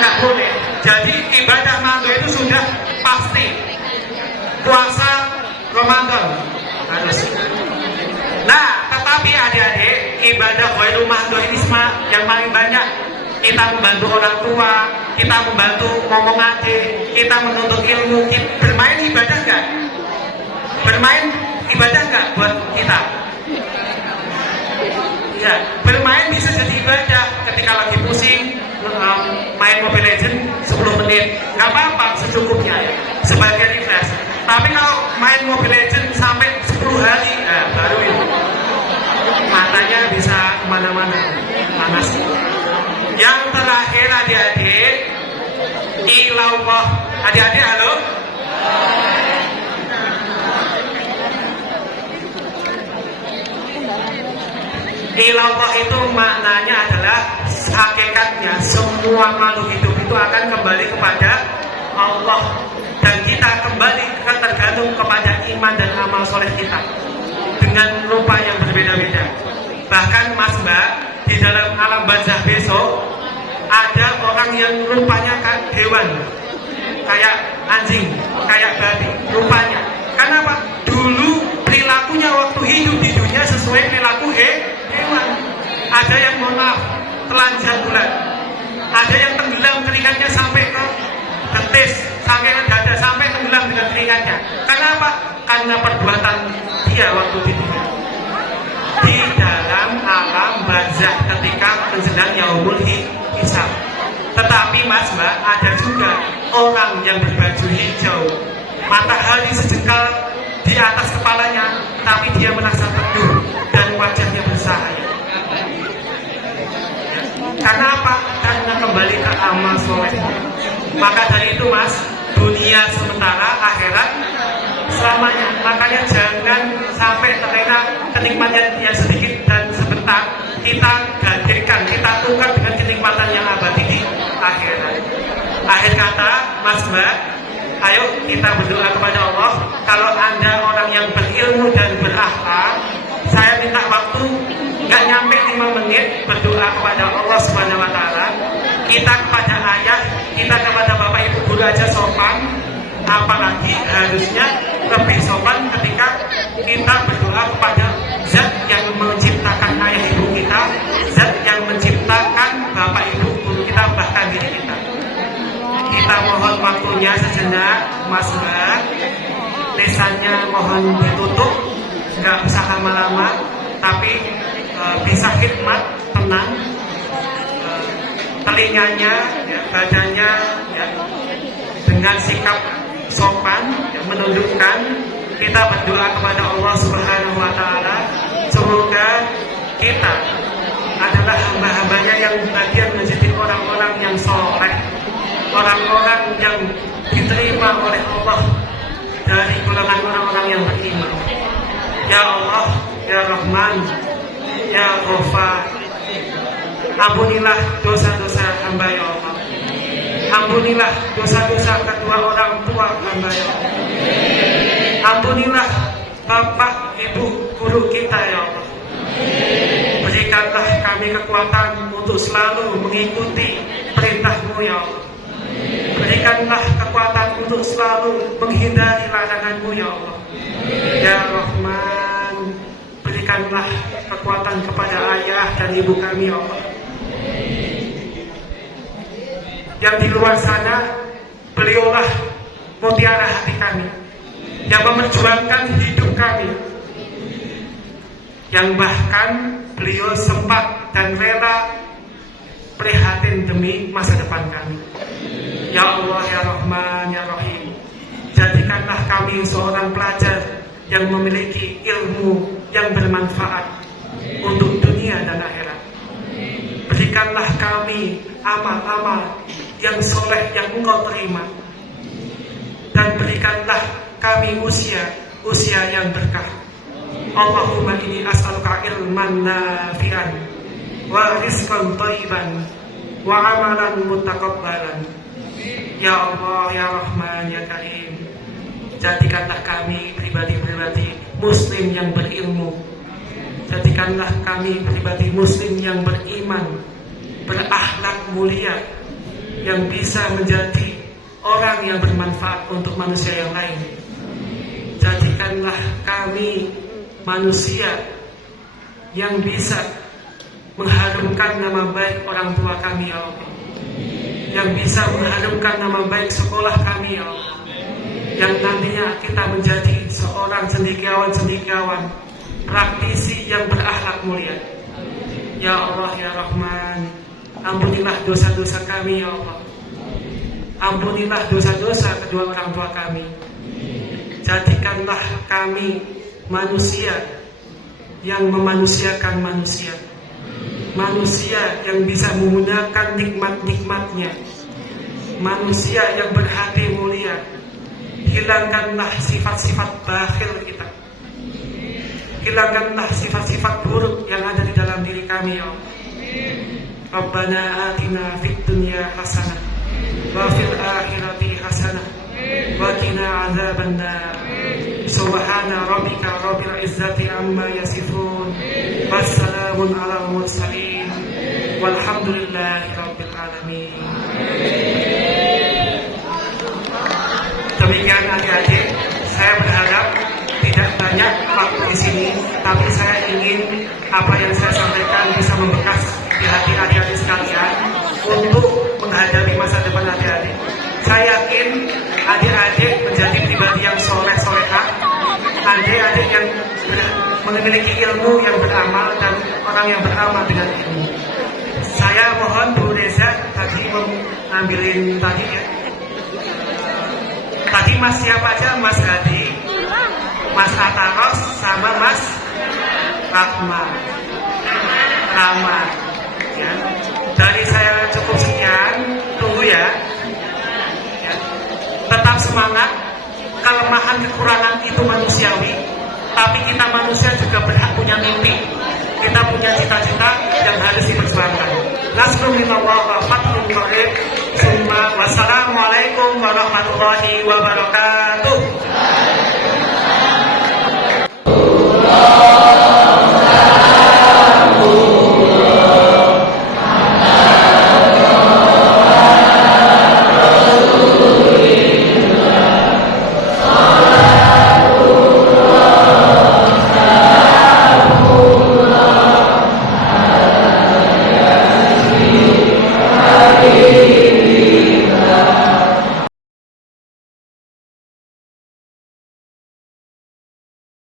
Nggak boleh. Jadi ibadah mahdoh itu sudah pasti. Puasa Ramadan harus. mahdoinisme yang paling banyak. Kita membantu orang tua, kita membantu ngomong adik, kita menuntut ilmu. Bermain ibadah nggak? Bermain ibadah nggak buat kita? Ya, bermain bisa jadi ibadah. Ketika lagi pusing, main Mobile Legends 10 menit, nggak apa-apa, secukupnya ya, sebagai refresh. Tapi kalau main Mobile Legends sampai 10 hari, baru itu matanya bisa kemana-mana, panas. Yang terakhir adik-adik, ilallah. Adik-adik halo. Ilallah itu maknanya adalah hakikatnya semua makhluk hidup itu akan kembali kepada Allah, dan kita kembali tergantung kepada iman dan amal soleh kita dengan rupa yang berbeda-beda. Bahkan Mas Mbak, di dalam alam barzah besok ada orang yang rupanya kayak hewan, kayak anjing, kayak babi rupanya. Kenapa? Dulu perilakunya waktu hidup di dunia sesuai perilaku hewan. Ada yang mohon maaf telanjang bulat, ada yang tenggelam keringatnya sampai ke betis, sampai ke dada, sampai tenggelam dengan keringatnya. Kenapa? Karena perbuatan dia waktu di dunia. Di dalam alam barzah ketika menjelang yaumul hisab. Tetapi Mas Mbak, ada juga orang yang berbaju hijau, matahari sejengkal di atas kepalanya, tapi dia merasa teduh dan wajahnya bersahaya. Karena apa? Karena kembali ke amal soleh. Maka dari itu Mas, dunia sementara, akhirat selamanya. Makanya jangan sampai terlena kenikmatan yang sedikit dan sebentar kita gadirkan, kita tukar dengan kenikmatan yang abadi di akhirat. Akhir kata Mas Mbak, ayo kita berdoa kepada Allah. Kalau Anda orang yang berilmu dan berakhlak, saya minta waktu nggak nyampe 5 menit berdoa kepada Allah Subhanahu wa Ta'ala. Kita kepada ayah, kita kepada bapak ibu guru aja sopan, apalagi harusnya lebih sopan ketika kita berdoa kepada Zat yang menciptakan ayah ibu kita, Zat yang menciptakan bapak ibu guru kita, bahkan diri kita. Kita mohon waktunya sejenak, Mas Mbak, lisannya mohon ditutup, nggak usah lama-lama, tapi bisa khidmat, tenang, telinganya, ya, badannya, ya, dengan sikap sopan, ya, menundukkan. Kita berdoa kepada Allah Subhanahu wa Ta'ala, semoga kita adalah hamba-hambanya yang bagian menjadi orang-orang yang soleh, orang-orang yang diterima oleh Allah dari golongan orang-orang yang beriman. Ya Allah, Ya Rahman, Ya Ghafar, ampunilah dosa-dosa hamba ya Allah. Ampunilah dosa-dosa kedua orang tua hamba ya Allah. Ampunilah bapak ibu guru kita ya Allah. Berikanlah kami kekuatan untuk selalu mengikuti perintah-Mu ya Allah. Berikanlah kekuatan untuk selalu menghindari larangan-Mu ya Allah. Ya Rahman, berikanlah kekuatan kepada ayah dan ibu kami ya Allah. Yang di luar sana, beliaulah mutiara hati kami, yang memperjuangkan hidup kami, yang bahkan beliau sempat dan rela prihatin demi masa depan kami. Ya Allah, Ya Rahman, Ya Rahim, jadikanlah kami seorang pelajar yang memiliki ilmu yang bermanfaat untuk dunia dan akhirat. Berikanlah kami amal-amal yang soleh yang Engkau terima, dan berikanlah kami usia yang berkah. Allahumma inni as'aluka ilman nafi'an wa rizqan thayyiban wa amalan mutaqabbalan. Ya Allah, Ya Rahman, Ya Karim, jadikanlah kami pribadi-pribadi muslim yang berilmu. Jadikanlah kami pribadi muslim yang beriman, berakhlak mulia, yang bisa menjadi orang yang bermanfaat untuk manusia yang lain. Jadikanlah kami manusia yang bisa mengharumkan nama baik orang tua kami ya Allah, yang bisa mengharumkan nama baik sekolah kami ya Allah, yang nantinya kita menjadi seorang cendekiawan-cendekiawan, praktisi yang berakhlak mulia. Ya Allah ya Rahman, ampunilah dosa-dosa kami ya Allah, ampunilah dosa-dosa kedua orang tua kami. Jadikanlah kami manusia yang memanusiakan manusia, manusia yang bisa menggunakan nikmat-nikmatnya, manusia yang berhati mulia. Hilangkanlah sifat-sifat bakhil kita, hilangkanlah sifat-sifat buruk yang ada di dalam diri kami ya Allah. Rabbana atina fid dunya hasanah wa fil akhirati hasanah wa qina adzabannar. Subhana rabbika rabbil izzati amma yasifun, wassalamun alal mursalin, walhamdulillahi rabbil alamin. Demikian adik-adik, saya berharap tidak banyak waktu di sini, tapi saya ingin apa yang saya sampaikan bisa membekas di hati adik-adik sekalian untuk menghadapi masa depan adik-adik. Saya yakin adik-adik menjadi pribadi yang soleh-solehah, adik-adik yang memiliki ilmu yang beramal dan orang yang beramal dengan ilmu. Saya mohon Bu Reza tadi mengambilin tadi ya. Tadi Mas siapa aja? Mas Hadi, Mas Ataros, sama Mas Rahmat. Ya. Dari saya cukup sekian, tunggu ya. Tetap semangat. Kelemahan kekurangan itu manusiawi, tapi kita manusia juga berhak punya mimpi. Kita punya cita-cita yang harus diperjuangkan. Nasrullah wa fathul qarib. Wassalamualaikum warahmatullahi wabarakatuh.